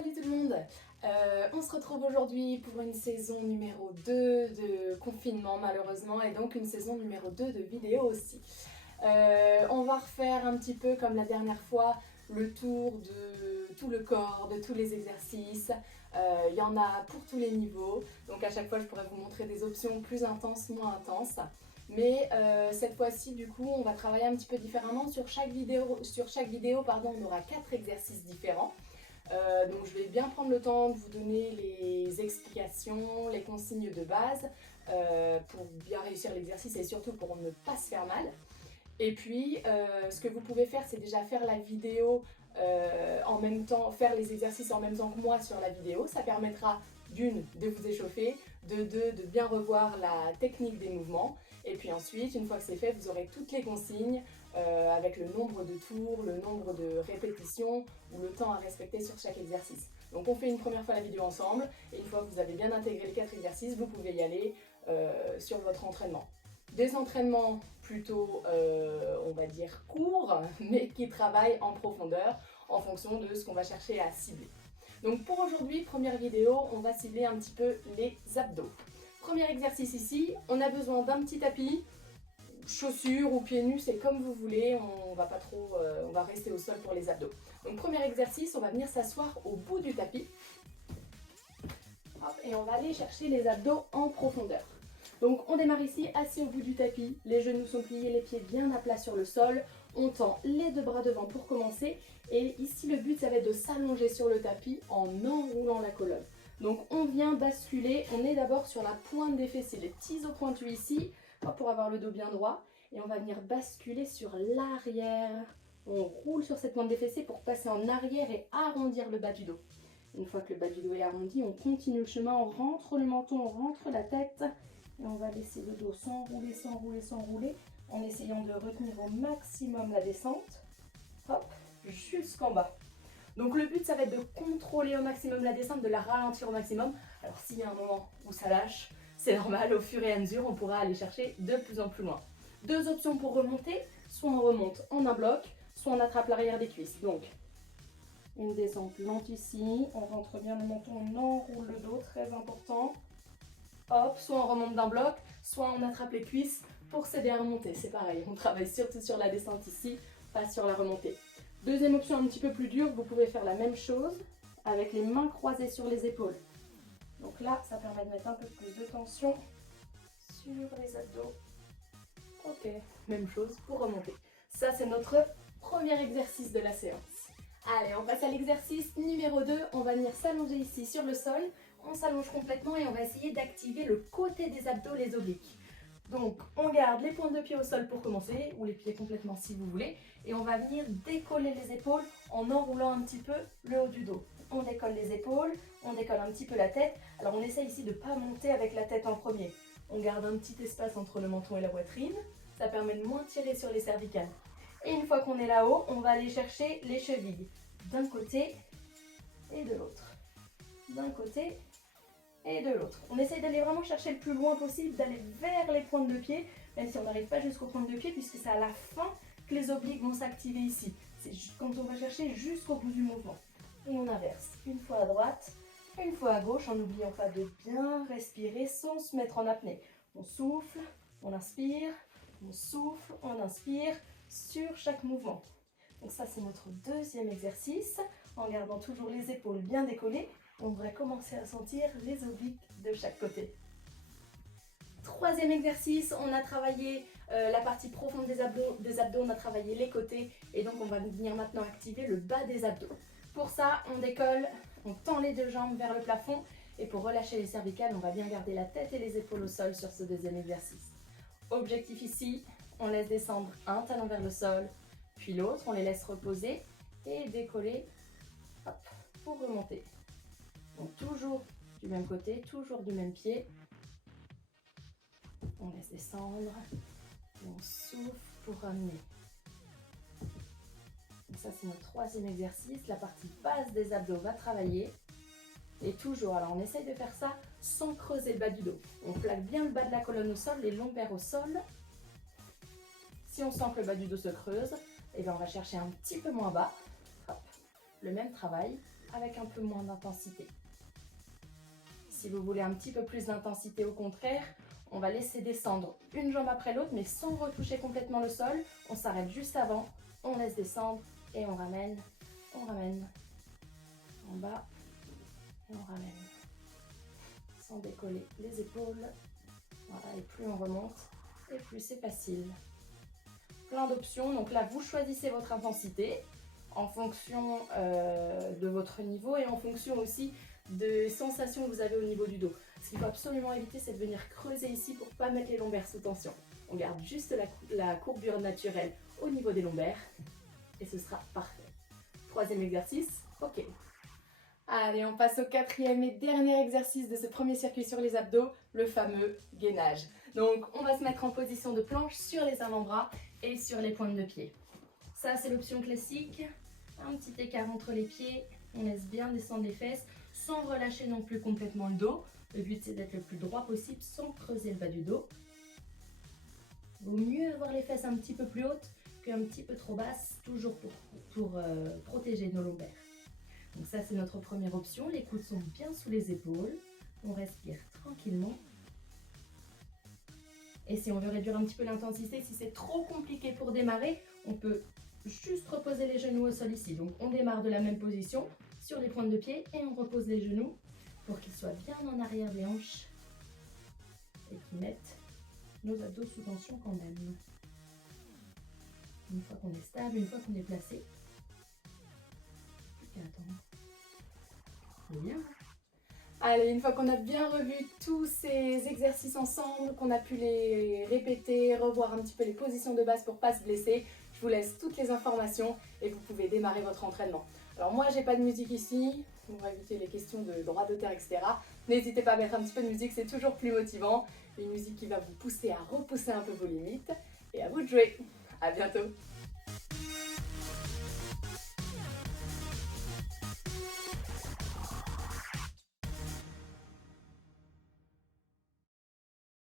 Salut tout le monde. On se retrouve aujourd'hui pour une saison numéro 2 de confinement malheureusement et donc une saison numéro 2 de vidéos aussi. On va refaire un petit peu comme la dernière fois le tour de tout le corps, de tous les exercices. Il y en a pour tous les niveaux, donc à chaque fois je pourrais vous montrer des options plus intenses, moins intenses. Mais cette fois-ci, du coup, on va travailler un petit peu différemment. Sur chaque vidéo, on aura 4 exercices différents. Donc je vais bien prendre le temps de vous donner les explications, les consignes de base pour bien réussir l'exercice et surtout pour ne pas se faire mal. Et puis, ce que vous pouvez faire, c'est déjà faire la vidéo en même temps, faire les exercices en même temps que moi sur la vidéo. Ça permettra d'une, de vous échauffer, de deux, de bien revoir la technique des mouvements. Et puis ensuite, une fois que c'est fait, vous aurez toutes les consignes avec le nombre de tours, le nombre de répétitions ou le temps à respecter sur chaque exercice. Donc on fait une première fois la vidéo ensemble et une fois que vous avez bien intégré les 4 exercices, vous pouvez y aller sur votre entraînement. Des entraînements plutôt, on va dire, courts, mais qui travaillent en profondeur en fonction de ce qu'on va chercher à cibler. Donc pour aujourd'hui, première vidéo, on va cibler un petit peu les abdos. Premier exercice ici, on a besoin d'un petit tapis, chaussures ou pieds nus, c'est comme vous voulez, on va pas trop, on va rester au sol pour les abdos. Donc premier exercice, on va venir s'asseoir au bout du tapis. Hop, et on va aller chercher les abdos en profondeur. Donc on démarre ici, assis au bout du tapis, les genoux sont pliés, les pieds bien à plat sur le sol. On tend les deux bras devant pour commencer. Et ici le but, ça va être de s'allonger sur le tapis en enroulant la colonne. Donc on vient basculer, on est d'abord sur la pointe des fessiers, les petits os pointus ici, pour avoir le dos bien droit. Et on va venir basculer sur l'arrière. On roule sur cette pointe des fessiers pour passer en arrière et arrondir le bas du dos. Une fois que le bas du dos est arrondi, on continue le chemin, on rentre le menton, on rentre la tête. Et on va laisser le dos s'enrouler, s'enrouler, s'enrouler, en essayant de retenir au maximum la descente. Hop, jusqu'en bas. Donc le but, ça va être de contrôler au maximum la descente, de la ralentir au maximum. Alors s'il y a un moment où ça lâche, c'est normal, au fur et à mesure, on pourra aller chercher de plus en plus loin. Deux options pour remonter, soit on remonte en un bloc, soit on attrape l'arrière des cuisses. Donc, une descente lente ici, on rentre bien le menton, on enroule le dos, très important. Hop, soit on remonte d'un bloc, soit on attrape les cuisses pour s'aider à remonter. C'est pareil, on travaille surtout sur la descente ici, pas sur la remontée. Deuxième option un petit peu plus dure, vous pouvez faire la même chose avec les mains croisées sur les épaules. Donc là, ça permet de mettre un peu plus de tension sur les abdos. Ok, même chose pour remonter. Ça, c'est notre premier exercice de la séance. Allez, on passe à l'exercice numéro 2. On va venir s'allonger ici sur le sol. On s'allonge complètement et on va essayer d'activer le côté des abdos, les obliques. Donc, on garde les pointes de pied au sol pour commencer, ou les pieds complètement si vous voulez. Et on va venir décoller les épaules en enroulant un petit peu le haut du dos. On décolle les épaules, on décolle un petit peu la tête. Alors, on essaie ici de ne pas monter avec la tête en premier. On garde un petit espace entre le menton et la poitrine. Ça permet de moins tirer sur les cervicales. Et une fois qu'on est là-haut, on va aller chercher les chevilles d'un côté et de l'autre. D'un côté et de l'autre. On essaye d'aller vraiment chercher le plus loin possible, d'aller vers les pointes de pied, même si on n'arrive pas jusqu'aux pointes de pied, puisque c'est à la fin que les obliques vont s'activer ici. C'est quand on va chercher jusqu'au bout du mouvement. Et on inverse. Une fois à droite, une fois à gauche, en n'oubliant pas de bien respirer sans se mettre en apnée. On souffle, on inspire, on souffle, on inspire sur chaque mouvement. Donc ça, c'est notre deuxième exercice. En gardant toujours les épaules bien décollées, on devrait commencer à sentir les obliques de chaque côté. Troisième exercice, on a travaillé la partie profonde des abdos, on a travaillé les côtés et donc on va venir maintenant activer le bas des abdos. Pour ça, on décolle, on tend les deux jambes vers le plafond et pour relâcher les cervicales, on va bien garder la tête et les épaules au sol sur ce deuxième exercice. Objectif ici, on laisse descendre un talon vers le sol, puis l'autre, on les laisse reposer et décoller hop, pour remonter. Donc toujours du même côté, toujours du même pied. On laisse descendre, on souffle pour ramener. Donc ça c'est notre troisième exercice, la partie basse des abdos va travailler. Et toujours, alors on essaye de faire ça sans creuser le bas du dos. On plaque bien le bas de la colonne au sol, les lombaires au sol. Si on sent que le bas du dos se creuse, et bien on va chercher un petit peu moins bas. Hop. le même travail avec un peu moins d'intensité. Si vous voulez un petit peu plus d'intensité, au contraire, on va laisser descendre une jambe après l'autre, mais sans retoucher complètement le sol. On s'arrête juste avant, on laisse descendre et on ramène, en bas et on ramène. Sans décoller les épaules. Voilà, et plus on remonte, et plus c'est facile. Plein d'options, donc là vous choisissez votre intensité en fonction de votre niveau et en fonction aussi des sensations que vous avez au niveau du dos. Ce qu'il faut absolument éviter, c'est de venir creuser ici pour ne pas mettre les lombaires sous tension. On garde juste la courbure naturelle au niveau des lombaires et ce sera parfait. Troisième exercice, ok. Allez, on passe au quatrième et dernier exercice de ce premier circuit sur les abdos, le fameux gainage. Donc, on va se mettre en position de planche sur les avant-bras et sur les pointes de pied. Ça, c'est l'option classique. Un petit écart entre les pieds, on laisse bien descendre les fesses sans relâcher non plus complètement le dos. Le but, c'est d'être le plus droit possible sans creuser le bas du dos. Vaut mieux avoir les fesses un petit peu plus hautes qu'un petit peu trop basses, toujours pour protéger nos lombaires. Donc ça, c'est notre première option. Les coudes sont bien sous les épaules. On respire tranquillement. Et si on veut réduire un petit peu l'intensité, si c'est trop compliqué pour démarrer, on peut juste reposer les genoux au sol ici. Donc on démarre de la même position sur les pointes de pied et on repose les genoux pour qu'ils soient bien en arrière des hanches et qu'ils mettent nos abdos sous tension quand même. Une fois qu'on est stable, une fois qu'on est placé, plus qu'à attendre. C'est bien. Allez, une fois qu'on a bien revu tous ces exercices ensemble, qu'on a pu les répéter, revoir un petit peu les positions de base pour ne pas se blesser, je vous laisse toutes les informations et vous pouvez démarrer votre entraînement. Alors moi, j'ai pas de musique ici, on va éviter les questions de droit d'auteur, etc. N'hésitez pas à mettre un petit peu de musique, c'est toujours plus motivant. Une musique qui va vous pousser à repousser un peu vos limites et à vous de jouer. À bientôt.